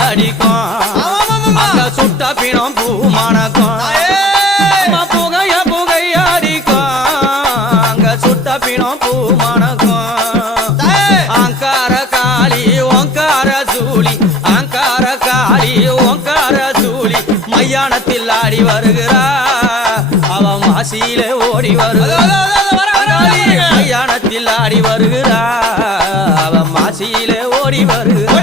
அடிக்கும் அங்க சுட்ட பிணம் பூ மணக்கும் புகைய புகையடிக்கும் அங்க சுட்ட பிணம் பூ மணக்கும் அங்கார காளி ஓங்கார சூளி அங்கார காளி ஓங்கார சூளி மையானத்தில் ஆடி வருகிறா அவ மாசியிலே ஓடி வருகிறா மையானத்தில் ஆடி வருகிறா அவ மாசியிலே ஓடி வருகிறா